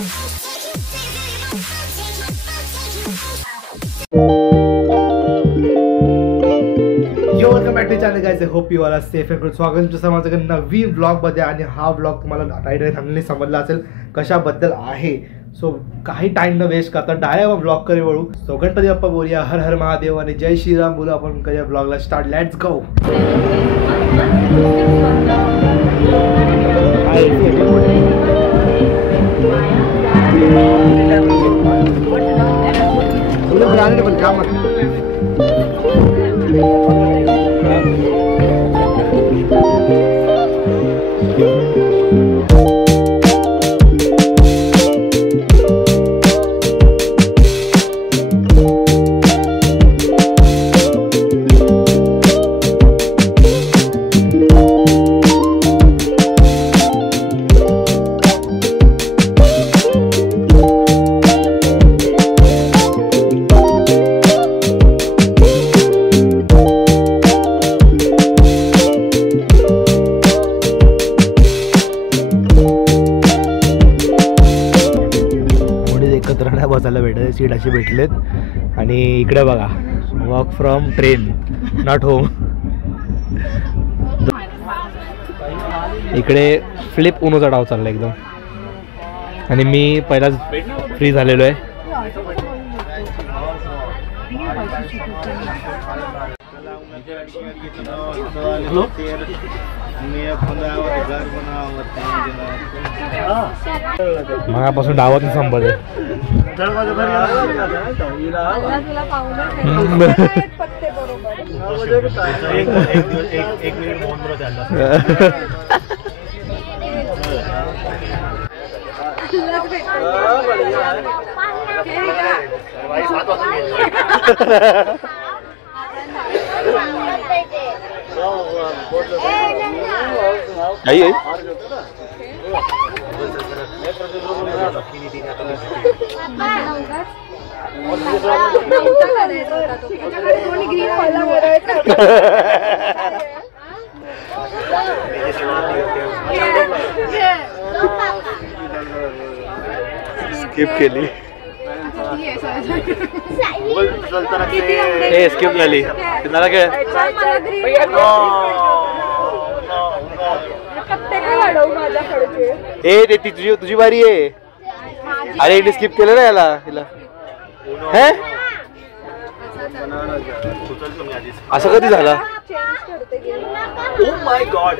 Welcome back to channel guys. I hope you all are safe and good. स्वागत तुमचं माझं नवीन व्लॉगमध्ये. आणि हा व्लॉग तुम्हाला टायटल थांबले समजला असेल कशाबद्दल आहे. सो काही टाइम न वेस्ट करता डायरेक्ट व्लॉग कडे वळू. सो गणपती बाप्पा बोलूया, हर हर महादेव आणि जय श्रीराम बोलू आपण करूया व्लॉगला स्टार्ट. Let's go. बसायला भेटत सीट अशी भेटलेत. आणि इकडे बघा, work from train, not home. इकडे फ्लिप उनोचा डाव चालला एकदम. आणि मी पहिलाच फ्री झालेलो आहे. मगापासून डावात संपत आहे. स्किप केली. स्किप झाली. तुम्हाला काय ते तुझी बारी आहे. अरे इकडे स्किप केलं ना याला हिला. असं कधी झाला? Oh my God.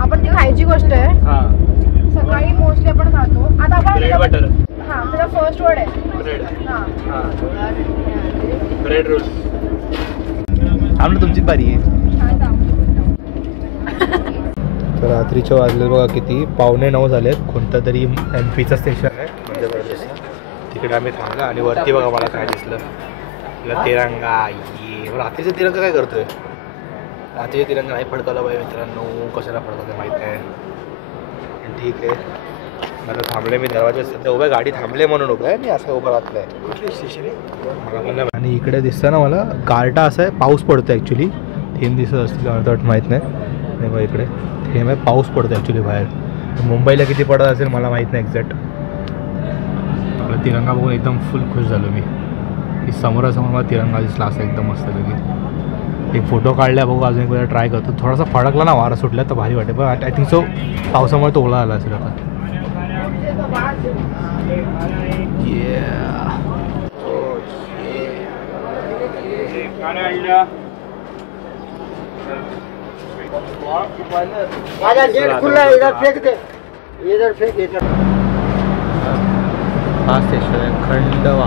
आपण ती खायची गोष्ट आहे. सकाळी मोस्टली आपण खातो. आता आपण हा त्याचा फर्स्ट वर्ड आहे ब्रेड. Bread roll. आम्हाला तुमची बारी आहे. तर रात्रीच्या वाजले बघा किती, 8:45 झालेत. कोणतं तरी MP चं स्टेशन आहे मध्य प्रदेशचं. तिकडे आम्ही थांबलो. आणि वरती बघा मला काय दिसलं, तिरंगा. ये रात्रीचा तिरंगा काय करतोय? रात्रीचा तिरंगा नाही फडकावला पाहिजे मित्रांनो. कशाला फडकावतं माहीत नाही. ठीक आहे. मला थांबले, मी दरवाजा सध्या उभ्या, गाडी थांबले म्हणून उभं आहे. मी असं उभं राहतलं आहे. कुठली स्टेशन आहे? आणि इकडे दिसतं ना मला कार्टा असं आहे. पाऊस पडतो ॲक्च्युली. थेंब दिसत असतील अर्धवट माहीत नाही. आणि मग इकडे थेंब आहे, पाऊस पडतो ॲक्च्युली बाहेर. मुंबईला किती पडत असेल मला माहीत नाही एक्झॅक्ट. मला तिरंगा बघून एकदम फुल खुश झालो मी. समोरासमोर मला तिरंगा दिसला असं एकदम मस्त पैकी. एक फोटो काढल्या बघू, अजून एक वेळा ट्राय करतो. थोडासा फडकला ना, वारा सुटला तर भारी वाटेल. पण आय थिंक सो पावसामुळे तो ओला आला असेल आता. हा स्टेशन आहे खंडवा.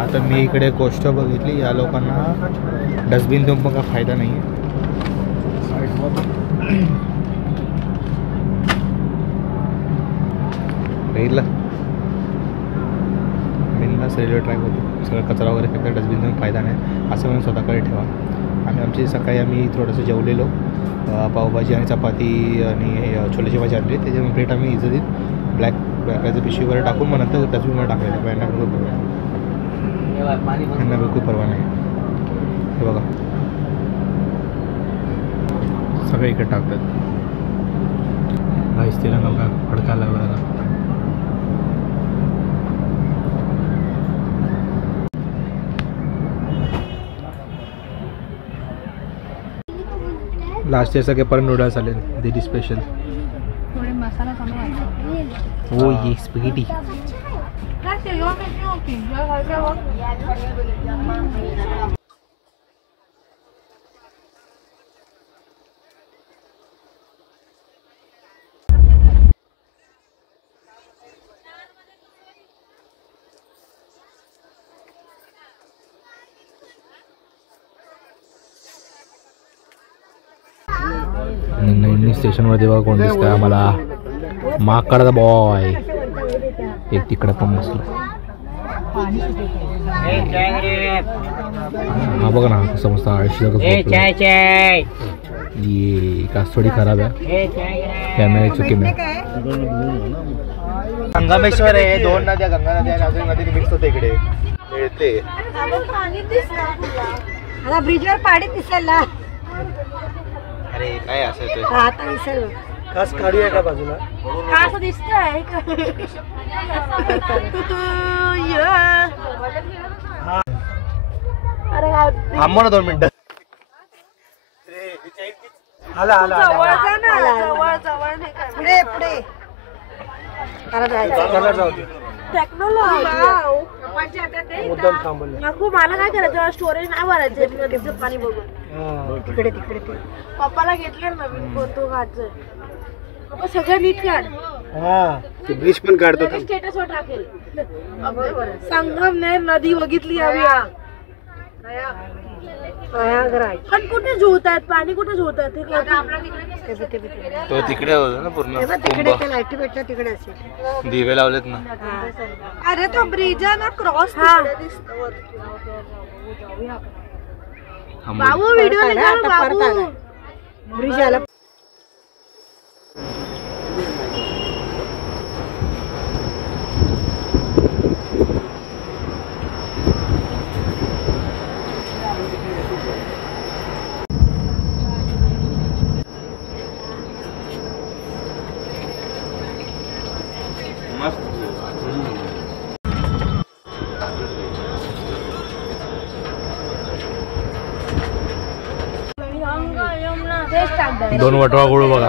आता मी इकडे गोष्ट बघितली, या लोकांना डस्टबिन देऊन पण काय फायदा नाही आहे. बिनधास्त रेल्वे ट्रॅक होतो. सगळं कचरा वगैरे फेकायला डस्टबिन देऊन फायदा नाही, असं म्हणून स्वतःकडे ठेवा. आणि आमची सकाळी आम्ही थोडंसं जेवलेलो, पावभाजी आणि चपाती आणि छोल्याची भाजी आणली. त्याच्यामुळे प्लेट आम्ही इझिली ब्लॅक बॅगाच्या पिशवीवर टाकून मग नंतर डस्टबिनवर टाकायचं. यांना बिलकुल परवा नाही. हे बघा सगळे इकडे टाकतात. राईस तिरंगा बघा फडकायला लागला. लास्ट इयर सगळे परत नूडल्स आले दिल्ली स्पेशल. थोडे मसाला कमी घालतो. हो ये स्पॅगेटी. नैनी स्टेशनवरती बघा कोण दिसतंय आम्हाला. माकडचा बॉय एक तिकडे पण बसला. हा बघा ना कसं मस्त आळशी ये कास थोडी खराब आहे. कॅमेरा चुकी में संगमेश्वर आहे. 2 नद्या गंगा नदी आणि अजून नदी मिक्स होते इकडे मिळते. ब्रिजवर पाणी दिसायला. अरे काय असं ते आता दिसेल. खास खाडी आहे का बाजूला? असं दिसतंय. अरे थांबव ना 2 मिनिटं. पुढे पुढे मला काय करायचं स्टोरेज नाही भरायचं पाणी बघून. तिकडे तिकडे पप्पाला घेतले नवीन फोटो काढचं. पप्पा सगळं नीट काढ. ब्रिज पण काढतो. स्टेटस वर टाकेल. संगमनेर नदी बघितली आम्ही. पण कुठे झोळतात पाणी कुठे झोळतात तो तिकडे होता ना पूर्ण. तिकडे असेल. दिवे लावलेत ना. अरे तो ब्रिज ना क्रॉस. बाबू व्हिडिओ बाबू ब्रिज आला. दोन वटवा गुळू बघा.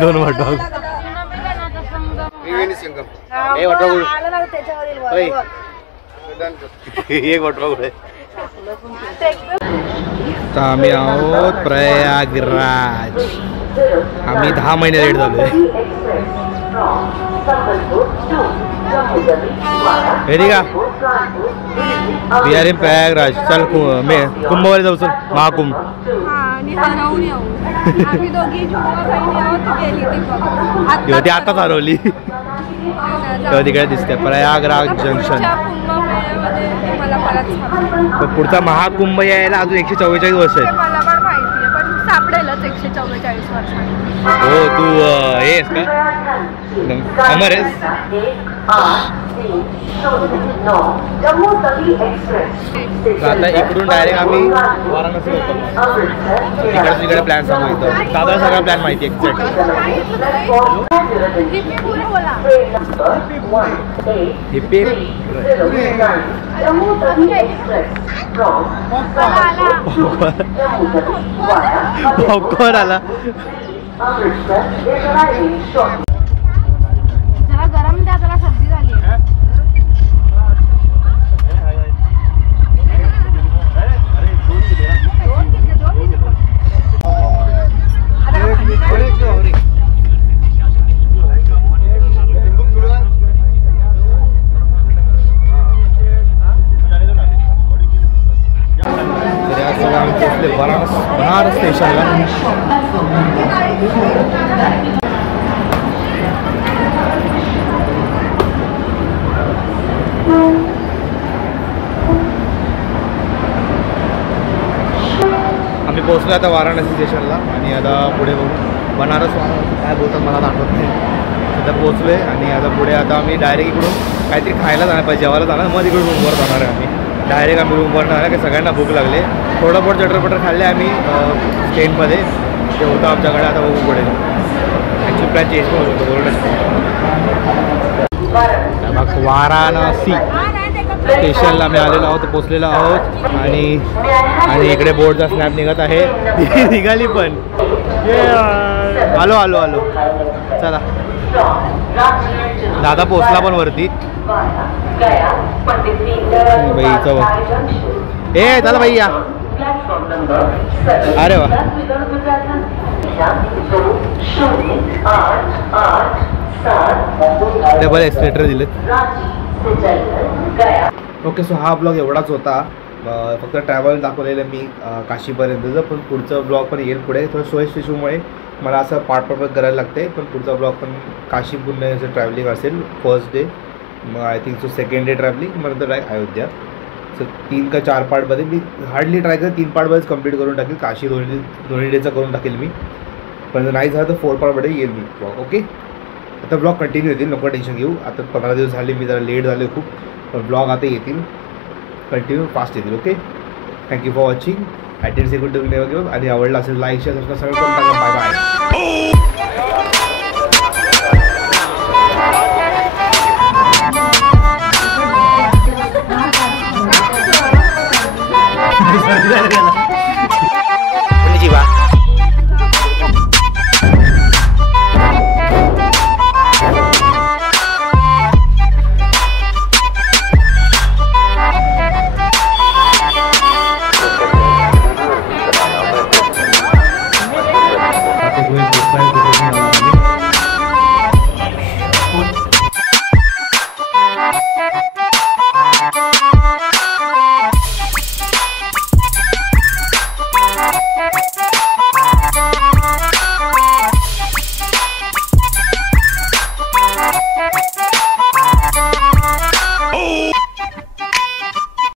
2 वटवा एक वटवा गुळ. तर आम्ही आहोत प्रयागराज. आम्ही 10 महिने लेट झालोय. ठीक आहे वी आर इन प्रयागराज. चल कुंभवारी जाऊ. चल महाकुंभ. ती आताच हरवली. तेव्हा तिकडे दिसते प्रयागराज जंक्शन. पुढचा महाकुंभ यायला अजून 144 वर्ष आहेत. मला पण माहिती आहे पण सापडेलच 144 वर्षांनी. हो तू हे आहेस का अमर आहेस? आता इकडून डायरेक्ट आम्ही वाराणसी होतो. तिकडे प्लॅन सांगू. इथं दादा सगळा प्लॅन माहिती एक्झॅक्ट. पॉपकॉर्न आला. जरा गरम द्या. जरा सर्दी झाली. बनारस स्टेशनला. आम्ही पोहोचलो आता वाराणसी स्टेशनला आणि आता पुढे बघू बनारस काय बोलतात मला आठवत नाही. तिथं पोचलो आहे आणि आता पुढे आता आम्ही डायरेक्ट इकडून काहीतरी खायला जाणार पाहिजे, जेवायला जाणार, मग तिकडून रूमवर जाणार आहे आम्ही. डायरेक्ट आम्ही रूमवर जाणार आहे, की सगळ्यांना भूक लागले. थोडं बहुत चटरपटर खाल्ले आम्ही ट्रेनमध्ये, ते होतं आमच्याकडे. आता बघू पुढे ॲक्च्युली प्लॅन चेंज पण होतो बरोबर. वाराणसी स्टेशनला आम्ही आलेलो आहोत, पोचलेलो आहोत. आणि इकडे बोर्डचा स्नॅप निघत आहे. निघाली पण आलो आलो आलो. चला दादा पोचला पण वरती. बाईचा बघ ए चला बाई या. अरे वा डबल एक्सलेटर दिलेत. ओके सो हा ब्लॉग एवढाच होता. फक्त ट्रॅव्हल दाखवलेलं मी काशीपर्यंतचं. पण पुढचं ब्लॉग पण येईल पुढे. थोडं सोयीच्या इश्यूमुळे मला असं पार्ट करायला लागते. पण पुढचा ब्लॉग पण काशी पुण्याचं ट्रॅव्हलिंग असेल. फर्स्ट डे, मग I think so second day travelling, मग नंतर अयोध्या. सो 3 का 4 पार्टमध्ये मी हार्डली ट्राय करेन 3 पार्टमध्येच कंप्लीट करून टाकेल. काशी दोन्ही डेचं करून टाकेल मी. पण जर नाही झालं तर 4 पार्टमध्ये येईल मी ब्लॉग. ओके आता ब्लॉग कंटिन्यू येतील, नको टेन्शन घेऊ. आता 15 दिवस झाले, मी जरा लेट झाले खूप. पण ब्लॉग आता येतील, कंटिन्यू फास्ट येतील. Okay thank you for watching. I did say good do never give. आणि आवडला असेल लाईक शेअर सबस्क्राईब सगळं करून टाका. Bye bye.